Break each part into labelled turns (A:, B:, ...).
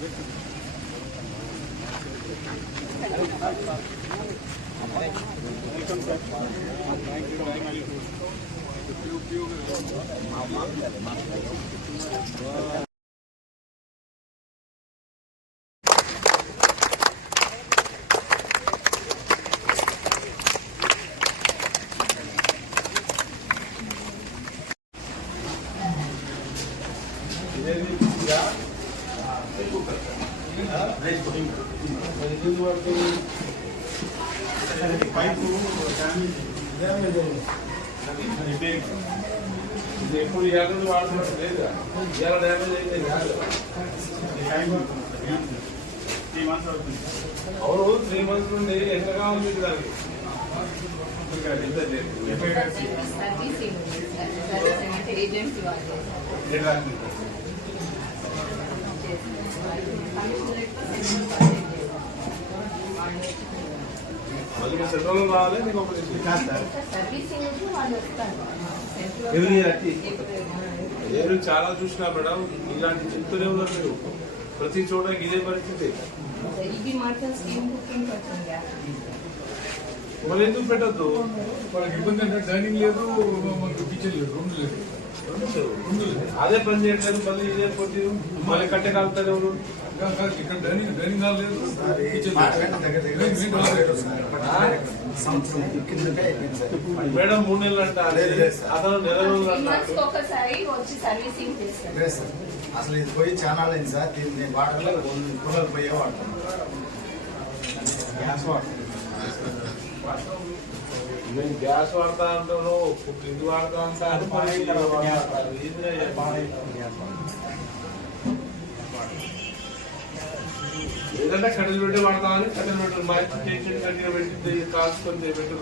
A: ఇస్తుందా మీరు
B: pipe damage
A: ఇది ఎప్పుడు ఎక్కడ వాడుతున్నట్టు లేదా ఎలా డ్యామేజ్ అయితే కాదు
B: త్రీ మంత్స్ అవుతుంది
A: అవును త్రీ మంత్స్ నుండి ఎంత కావాలి మీకు దానికి లేదు.
C: సర్వీసింగ్ సర్వీసింగ్ అంటే ఏజెన్సీ వాళ్ళు చేస్తారు.
A: ఏడు లాక్స్ ఉంటుంది.
C: కమిషనరేట్తో సెంట్రల్ కాలేజ్ చేస్తారు.
A: మళ్ళీ సెంట్రల్ రావాలి ఒక నేను చాలా చూసినా మేడం ఇలాంటి చెప్తూనే ఉన్నారు మీరు. ప్రతి చోట ఇదే పరిస్థితి. మరి ఎందుకు పెట్టద్దు?
D: వాళ్ళకి ఇబ్బంది అంటే డైనింగ్ లేదు మనకు కిచెన్ లేదు రూమ్ లేదు.
A: అదే పని చేయట్లేదు మళ్ళీ ఇదే పోటీ. మళ్ళీ కట్టే కాలుతారు ఎవరు? మేడం మూడు నెలలు అంట.
B: లేదు, లేదు సార్.
A: అతను నెల రోజులు
C: త్రీ
A: అంట.
C: మంత్స్ ఒకసారి వచ్చి సర్వీసింగ్ చేస్తారు
B: లేదు సార్. అసలు ఇది పోయి చాలా అయింది సార్. దీన్ని నేను వాటర్లో కూలర్ పోయే వాడతాను. గ్యాస్ వాటర్
A: నేను గ్యాస్ వాడతా అంటాను ఇది వాడతా అంటాను ఏదంటే కట్టెలు పెట్టి వాడతామని కట్టెలు పెట్టు మా ఇంటి చేసి కట్టిన పెట్టి కాల్చుకొని పెట్టు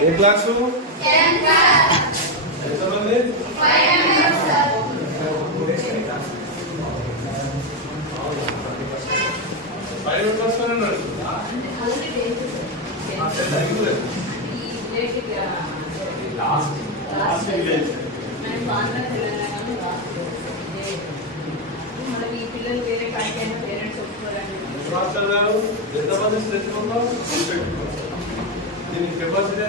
A: ఏ క్లాసు? మాస్టర్ గారు ఎంతమంది స్ట్రెచ్ ఉన్నాం దీనికి కెపాసిటీ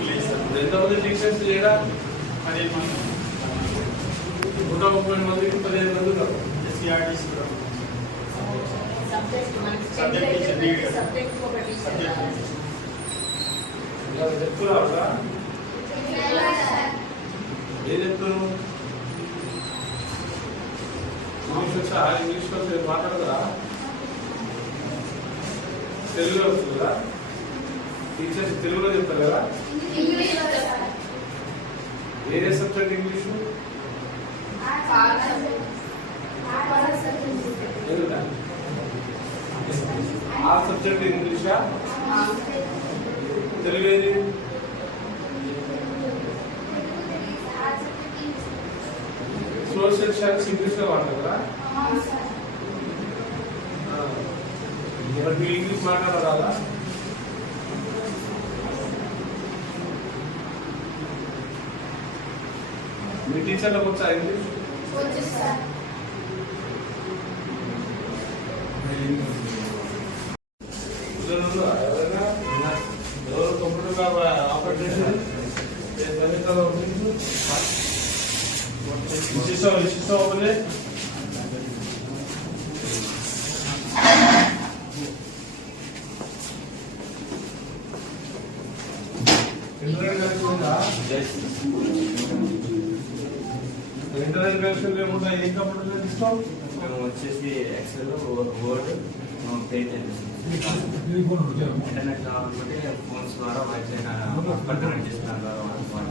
B: విలేజ్ సార్
A: ఎంతమంది టీచర్స్ చేయడా
B: పదిహేను మంది.
A: నూట ముప్పై మందికి పదిహేను మంది ఉన్నారు.
B: ఎస్సీఆర్టీసీ
A: ఏం మాట్లాడదా తెలుగులో వస్తుందా? టీచర్స్ తెలుగులో చెప్తారు కదా? వేరే సబ్జెక్ట్ ఇంగ్లీషు? ఆ సబ్జెక్ట్ ఇంగ్లీషా? తెలుగు ఏది సోషల్ సైన్స్ ఇంగ్లీష్లో వాడతారా మరి మీరు ఇంగ్లీష్ మాట్లాడరాదా? మీ టీచర్లకు వచ్చా ఇది Thank you. ఇంటర్నెట్ కనెక్షన్ లేకుండా ఏం కంప్యూటర్ ఇస్తావు
E: మేము వచ్చేసి ఎక్సెల్ వర్డ్ పేజ్
D: ఇది కూడా ఉంటాయి.
E: ఇంటర్నెట్ కావాలంటే ఫోన్స్ ద్వారా వైఫై కనెక్ట్ చేస్తున్నారు ద్వారా వాడుకోవాలి.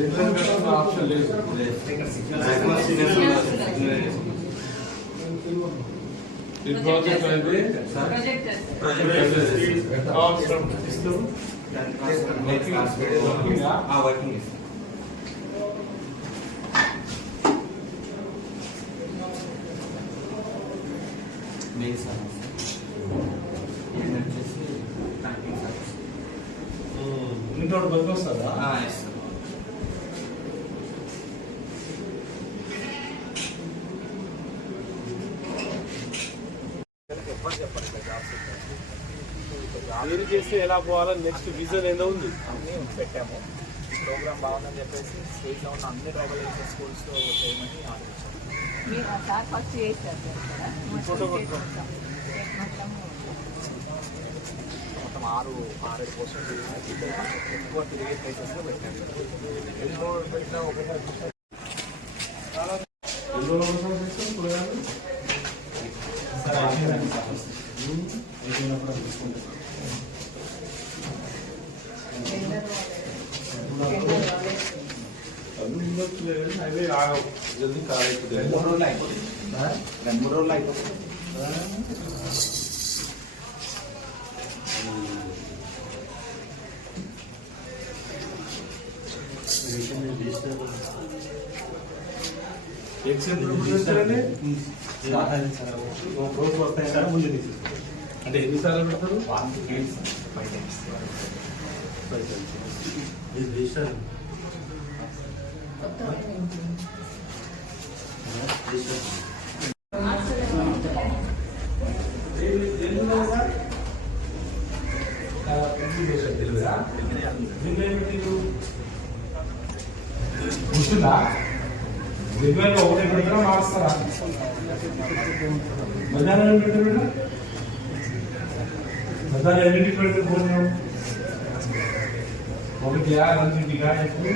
A: ఇంటర్నెట్ కనెక్షన్ ఆప్షన్ లేదు
E: Maximum signals signal
A: ఈ ప్రాజెక్ట్ అనేది
C: ప్రొజెక్టర్
E: project
A: అవసరం ఇస్తాం
E: వర్కింగ్ వర్కింగ్ ఎస్ సార్
A: మీరు చేస్తే ఎలా పోవాలని నెక్స్ట్ విజన్ ఏదో ఉంది.
F: అన్నీ పెట్టాము. ప్రోగ్రామ్ బాగుందని చెప్పేసి స్టేట్లో ఉన్న అన్ని ట్రైబల్ ఏరియా స్కూల్స్లో చేయమని ఆలోచించాము
A: ఫోటో
C: మొత్తం
A: కొట్టుకో.
C: చేస్తాం. మొత్తం
F: ఆరు ఆరేడు పోస్టులు ఎక్కువ తిరిగే ప్లేసెస్లో పెట్టినా
A: ఎన్ని రోజుల అవే ఆగవు జల్దీ కాలేదు
F: మూడు రోజులు అయిపోతుంది రెండు మూడు రోజులు అయిపోతుంది
A: ఎక్సెల్ పెడతారండి
F: రోజు వస్తాయి సార్ ముందు
A: అంటే ఎన్నిసార్లు పెడతారు
F: ఫైవ్ రిజిస్టర్
A: గుర్తుందా దివ్యాంగ పెడతారా? మారుస్తారా? మధ్యాహ్నం ఏం పెడతారు మేడం? మధ్యాహ్నం ఎన్నింటికి భోజనం ఒకటి రెండింటిగా ఎప్పుడు?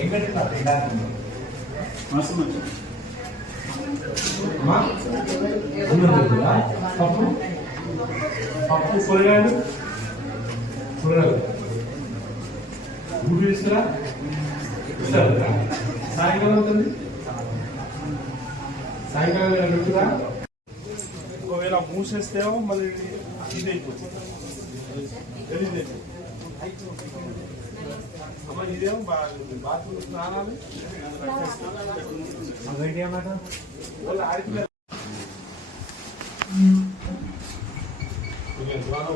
F: ఏం పెట్టినా
A: పప్పు? పప్పు కూరగాయలు? కూరగాయలు. గుడ్డు తీసుకురా? సాయంకాలం అవుతుంది సాయంకాలం పెట్టురా? ఒకవేళ మూసేస్తేమో మళ్ళీ ఇది అయిపోతుంది. ఇదేమో బాత్రూమ్ స్నానాలు. వాళ్ళు ఆడిపోయారు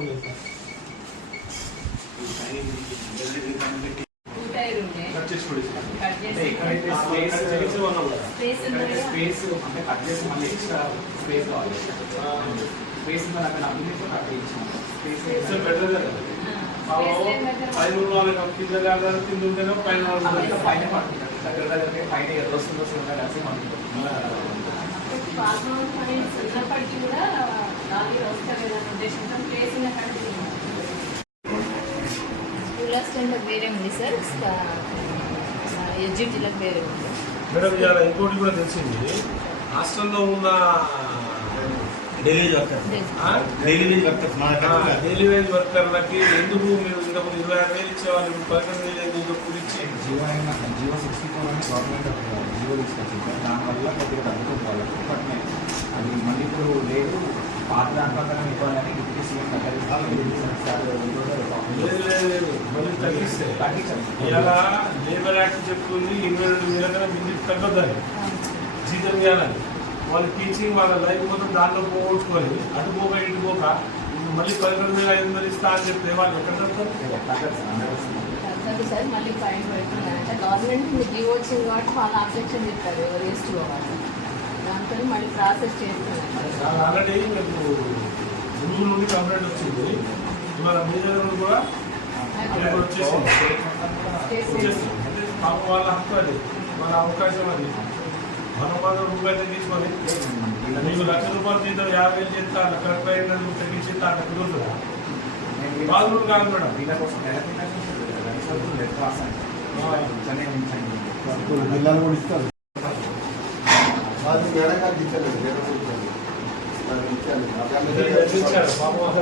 A: ఉంది. సార్. చేసి పడేసి.
C: కట్ చేసి
F: ఎక్కడైతే స్పేస్
A: కదా.
C: స్పేస్ కదా.
F: అంటే కట్ చేసి మళ్ళీ ఎక్స్ట్రా స్పేస్ కావాలి. స్పేస్ అక్కడ స్పేస్
A: కదా. పైన ఉన్న వాళ్ళకి కింద లేకపోతే కింద ఉంటేనే పైన
F: పైన పడుతుంది దగ్గర దగ్గర పైన ఎర్ర వస్తుందో మనకి
C: కూడా స్కూల్ వేరే ఉంది సార్. ఎడ్జిటీలకు వేరే ఉంది.
A: మేడం ఇవాళ ఇంకోటి కూడా తెలిసింది హాస్టల్లో ఉన్న
E: డైలీ వర్కర్.
A: ఆ?
E: డైలీ వర్కర్స్
A: డైలీ వేజ్ వర్కర్లకి ఎందుకు మీరు ఇంతకుముందు ఇరవై ఆరు వేలు ఇచ్చేవాళ్ళు ఇప్పుడు పదకొండు వేలు ఎందుకు ఇప్పుడు ఇచ్చి
F: జియో అయినా జియో సిక్స్టీ ఫోర్ అని గవర్నమెంట్ జియో తీసుకొచ్చింది. దానివల్ల కొద్దిగా తగ్గుతుంది వాళ్ళకి బట్ అది మళ్ళీ ఇప్పుడు లేదు. పాత దాని ప్రకారం ఇవ్వాలని డిప్యూటీ సీఎం దగ్గర
A: లేదు లేదు లేదు. మళ్ళీ తగ్గిస్తే.
F: తగ్గించాలి.
A: ఇలా లేబర్ యాక్ట్ చెప్తుంది ఇరవై రెండు వేల కన్నా మించి తగ్గొద్దని జీతం చేయాలని వాళ్ళు టీచింగ్ వాళ్ళ లైఫ్ మొత్తం దాంట్లో పోగొట్టుకొని అటు పోక ఇటు పోక మళ్ళీ పదకొండు వేల ఐదు వందలు ఇస్తా అని చెప్తే వాళ్ళు ఎక్కడ
C: తగ్గదు సార్ మళ్ళీ ఫైన్ పెడుతున్నారు. అంటే గవర్నమెంట్ జీవో వచ్చింది కాబట్టి వాళ్ళు అబ్జెక్షన్ చెప్తారు ఎవరు వేసుకోవాలి దాంతో మళ్ళీ ప్రాసెస్ చేస్తున్నాను
A: ఆల్రెడీ మీకు గురువు నుండి కంప్లైంట్ వచ్చింది. ఇవాళ మీ దగ్గర కూడా వచ్చేసింది వచ్చేసింది పాప వాళ్ళ హక్కు అది మన అవకాశం అది మన వంద రూపాయలు తీసుకొని నీకు లక్ష రూపాయలు జీతం యాభై వేలు చేస్తా అట్లా కరెక్ట్ అయినట్టు తగ్గించేస్తా అక్కడ కుదురుతుందా వాళ్ళు కాదు మేడం
G: పిల్లలు కూడా ఇస్తారు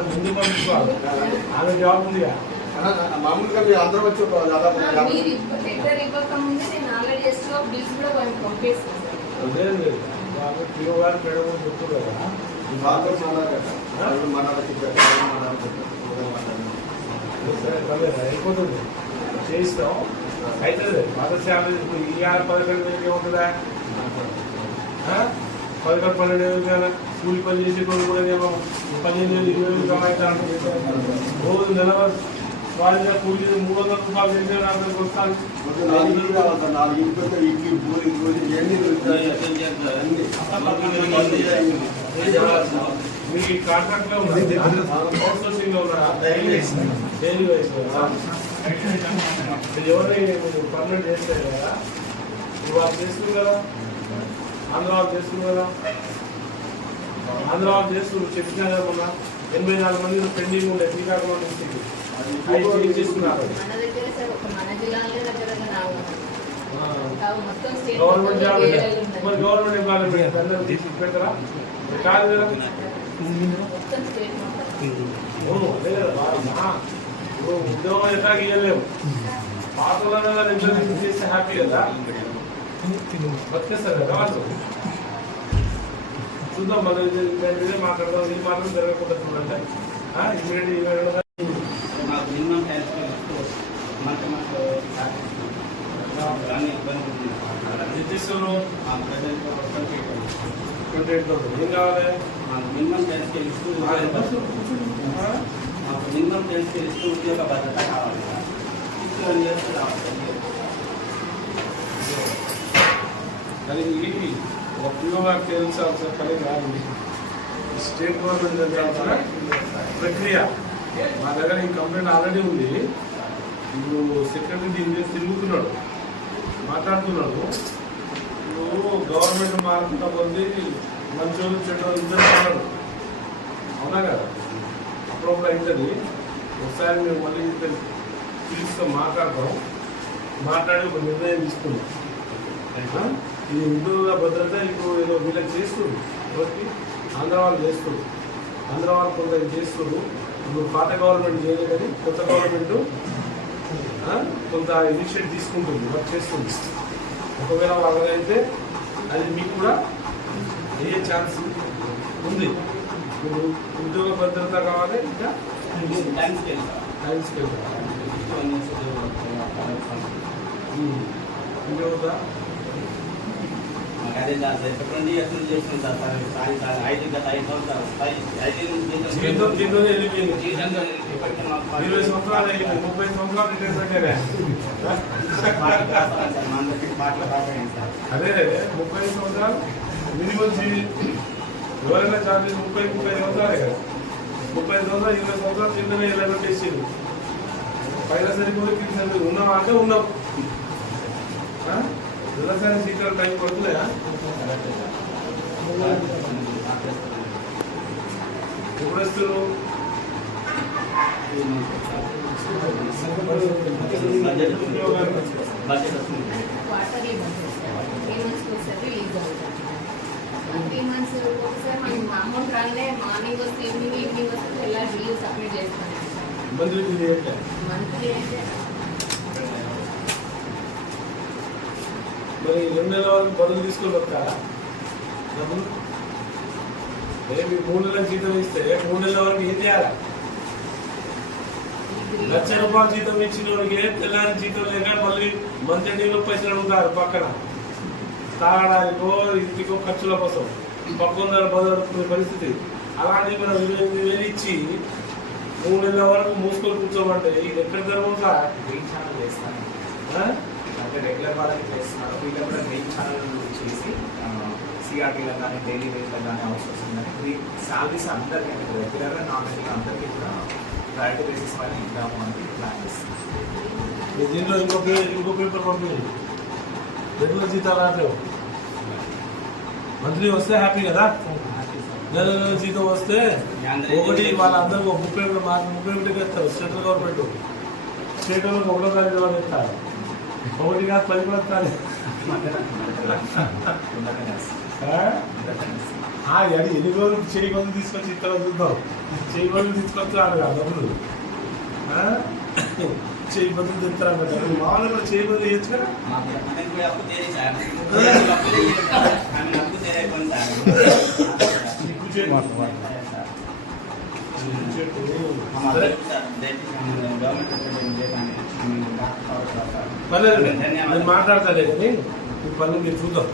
A: ముందు పంపించాలి ఆమె జాబ్ ఉందిగా
G: మామూలుగా మీరు అందరూ వచ్చి దాదాపు యాభై-
C: లెటర్ ఇవ్వకముందే నేను ఆల్రెడీ ఎస్ట్రో బిల్స్ కూడా వాళ్ళకి
A: పర్లేదు, అయిపోతుంది. చేయిస్తాం. అవుతుంది పాదశాల ఇప్పుడు ఈ ఆరు పదకొండు వేలు ఏముంటుందా ఆ? పదకొండు పన్నెండు వేలు కదా కూలి పని చేసే వాళ్ళు కూడా ఏమో పదిహేను వేలు ఇరవై వేలు కమాయితారు రోజు నెలవారు వాళ్ళ కూలి మూడు వందల రూపాయలు చేసే అందరికి వస్తాను.
G: ఒక నాలుగు. నాలుగు ఇల్లు పెడితే ఇడ్లీ పూరి పూరి ఇవన్నీ దొరుకుతాయి. అన్ని.
A: మీ కాంట్రాక్ట్లో ఉన్నది అవుట్ సోర్సింగ్లో ఉన్నారా? డైలీ వైస్ ఎవరిని పర్మనెంట్ చేస్తే కదా నువ్వు వాళ్ళు చేస్తుంది కదా ఆంధ్ర వాళ్ళు చేస్తుంది కదా. ఆంధ్ర వాళ్ళు చేస్తూ చెప్పినా కదా మొన్న. ఎనభై నాలుగు మంది పెండింగ్ ఉండే శ్రీకాకుళం డిస్టిక్ గవర్నమెంట్ జాబ్ మరి గవర్నమెంట్ ఎంప్లాయ్మెంట్ అందరూ తీసి పెడతారా కాదు కదా అవును అదే కదా ఉద్యోగం ఇవ్వలేము చేస్తే హ్యాపీ కదా బతికేస్తారు కదా వాళ్ళు చూద్దాం మాట్లాడదాం ఈ మాత్రం జరగకుండా చూడండి. ఇమీడియట్ ఇమీడియట్
B: మాకు ట్వంటీ
A: ట్వంటీ ఎయిట్ ఏం కావాలి
B: మాకు మినిమం టెన్ ఇస్తూ మాకు మినిమం టెన్ ఇస్తూ ఉద్యోగ భద్రత కావాలి రావాలి
A: కానీ ఇది ఒక పిల్లగా తేల్చాల్సిన పని కాదు స్టేట్ గవర్నమెంట్ ప్రక్రియ. మా దగ్గర ఈ కంప్లైంట్ ఆల్రెడీ ఉంది. ఇప్పుడు సెక్రటరీ దీని తిరుగుతున్నాడు? మాట్లాడుతున్నాడు. ఇప్పుడు గవర్నమెంట్ మారుతున్న కొద్ది మంచి వాళ్ళు ఇద్దరు ఉన్నాడు అవునా కదా? అప్పుడప్పుడు అవుతుంది ఒకసారి మేము మళ్ళీ ఇద్దరు పిలుస్తాం మాట్లాడతాం. మాట్లాడి ఒక నిర్ణయం తీసుకున్నాం ఆ? ఇది ఉద్యోగ భద్రత ఇప్పుడు ఏదో వీళ్ళకి చేస్తుంది ఎవరికి? ఆంధ్ర వాళ్ళు చేస్తుంది ఆంధ్ర వాళ్ళు కొంత ఇది చేస్తుంది ఇప్పుడు పాత గవర్నమెంట్ చేయలేదని కొత్త గవర్నమెంట్ కొంత ఇనిషియేట్ తీసుకుంటుంది వర్క్ చేస్తుంది. ఒకవేళ వాళ్ళదైతే అది మీకు కూడా అయ్యే ఛాన్స్ ఉంది. ఇప్పుడు ఉద్యోగ భద్రత కావాలి ఇంకా
B: టైం స్కేల్
A: టైం స్కేల్
B: సంవత్సరాలు.
A: వెళ్ళిపోయింది. ఇరవై సంవత్సరాలు అయింది ముప్పై సంవత్సరాలు
B: సార్
A: అదే ముప్పై సంవత్సరాలు మినిమం ఎవరైనా చార్జ్ ముప్పై ముప్పై సంవత్సరాలే కదా. ముప్పై సంవత్సరాలు ఇరవై సంవత్సరాలు కిందనే ఇలా చేసేది పైన సరిపోయి కింద సరిపోయి అంటే ఉన్నాం ఆ? వ్యవసాయం సీక్రెట్ టైం పడుతుందా? ఎప్పుడు వస్తారు
B: బడ్జెట్ బడ్జెట్ వస్తుంది
C: క్వార్టర్లీ పంపిస్తారు త్రీ మంత్స్కి ఒకసారి రిలీజ్ అవుతుంది త్రీ మంత్స్ ఒకసారి మనం అమౌంట్ రాగానే మార్నింగ్ వస్తే ఈవినింగ్ ఈవినింగ్ వస్తే ఎలా బిల్లు సబ్మిట్ చేస్తాం
A: మంత్లీ చేయట్లే
C: మంత్లీ అయితే
A: మరి రెండు నెలల వరకు బదులు తీసుకొని వస్తారా డబ్బులు? రేపు మూడు నెలల జీతం ఇస్తే మూడు నెలల వరకు ఏం చేయాలి? లక్ష రూపాయల జీతం ఇచ్చిన వాడికి తెల్లారి జీతం లేక మళ్ళీ మంత్ ఎండింగ్లో పైసలు అడుగుతారు పక్కన. తాగడానికో ఇంటికో ఖర్చుల కోసం. పక్కన బదులుకునే పరిస్థితి. అలాంటి మనం ఇరవై ఎనిమిది వేలు ఇచ్చి మూడు నెలల వరకు మూసుకొని కూర్చోమంటే ఇది ఎక్కడ
F: ఛానల్ చేస్తాను అంటే రెగ్యులర్ వాళ్ళకి చేస్తున్నారు. వీళ్ళు కూడా గ్రీన్ ఛానల్ చేసి సిఆర్టీలో కానీ డైలీ వేజ్లో కానీ అవసరం కానీ ఈ శాలరీస్ అందరికీ రెగ్యులర్గా నాన్ రెగ్యులర్ అందరికీ కూడా ప్రయారిటీ బేసిస్ పైన ఇద్దాము అని ప్లాన్ చేస్తాం
A: మీ దీంట్లో ఇంకో పే- ఇంకో పేపర్ పంపింది రెగ్యులర్ జీతాలు రావట్లేవు. మంత్లీ వస్తే హ్యాపీ కదా? నెల నెల జీతం వస్తే ఒకటి వాళ్ళందరికీ ఒక ముప్పై ఒకటి ముప్పై ఒకటికి ఇస్తారు సెంట్రల్ గవర్నమెంట్. స్టేట్ వాళ్ళకి ఒకటో తారీఖు వాళ్ళు ఇస్తారు. ఒకటి కాదు పది కూడా కాదు ఆ? ఆ, అది ఎన్ని రోజులు చేయి కొలు తీసుకొచ్చి ఇక్కడ చూద్దాం చేయి కొలు తీసుకొచ్చి ఆడు డబ్బులు? చేయి బదులు తెస్తారంట డబ్బులు మామూలు కూడా చేయి బదులు చేయొచ్చు కదా?
H: మనకి
A: పర్లేదు. నేను మాట్లాడతాలే కానీ ఈ పనులు మీరు చూద్దాం?